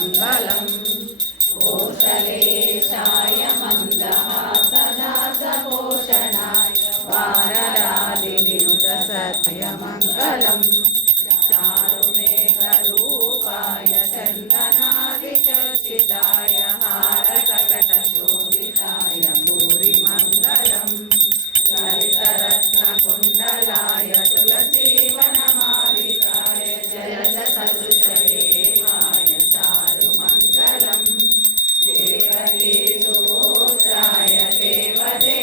मङ्गलम् कोशलेशाय मन्दहासदासपोषणाय वानरादिविनुत सत्यमङ्गलम् चारुमेघरूपाय चन्दनादिचर्चिताय हारकटशोभिताय भूरिमङ्गलम् ललितरत्नकुण्डलाय तुलसीवनमालिकाय जलजसदृशदेवाय चारुमङ्गलम् देवगीसुगोत्राय देवदेवोत्तमाय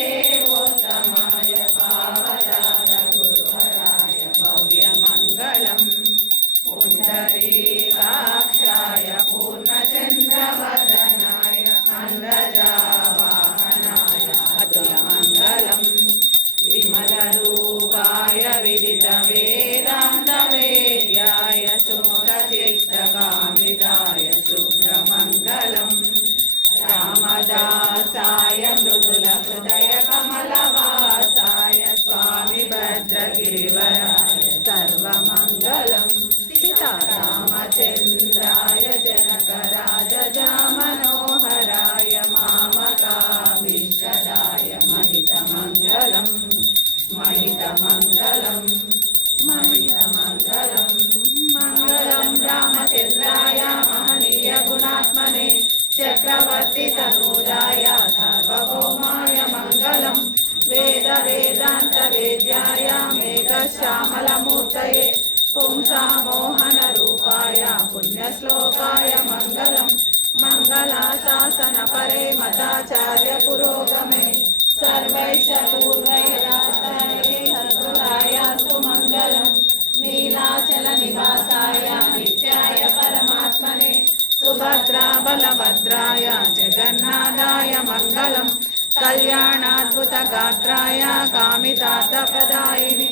पावदार गुरुवराय भव्यमङ्गलम् पुण्डरीकाक्षाय पूर्णचन्द्रवदनाय अण्डजावाहनाय अतुलमङ्गलम् विमलरूपाय विदितवेदान्तवेद्याय सुमुखचित्तकामिताय शुभ्रमङ्गलम् रामदासाय मृदुलहृदयकमलवासाय स्वामी भद्रगिरिवराय सर्वमङ्गलम् सीतारामचन्द्राय जनकराजजामनोहराय मामकाभीष्टदाय महितमङ्गलम् महितमङ्गलम् महितमङ्गलम् मङ्गलं रामचन्द्राय महनीय गुणात्मने चक्रवर्ती तनूजाय सार्वभौमाय मङ्गलम् वेद वेदान्त वेद्याय मेघश्यामलमूर्तये पुंसामोहन रूपाय पुण्यश्लोकाय मङ्गलम् मङ्गलाशासनपरे मताचार्य पुरोगमे सर्वैश्च पूर्वैराचार्याय सुमङ्गलम् नीलाचलनिवासाय नित्याय परमात्मने सुभद्रा बलभद्राय जगन्नाथाय मङ्गलम् कल्याणाद्भुतगात्राय कामितार्थप्रदायिने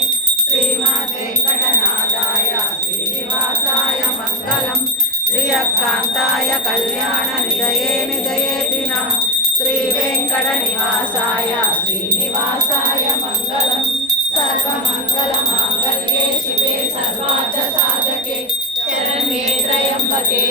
श्रीमद्वेङ्कटनाथाय श्रीनिवासाय मङ्गलम् श्रियकान्ताय कल्याणनिधये निधयेतिनः श्रीवेङ्कटनिवासाय श्रीनिवासाय मङ्गलम् सर्वमङ्गलमाङ्गल्ये शिवे सर्वार्थसाधके शरण्ये त्र्यम्बके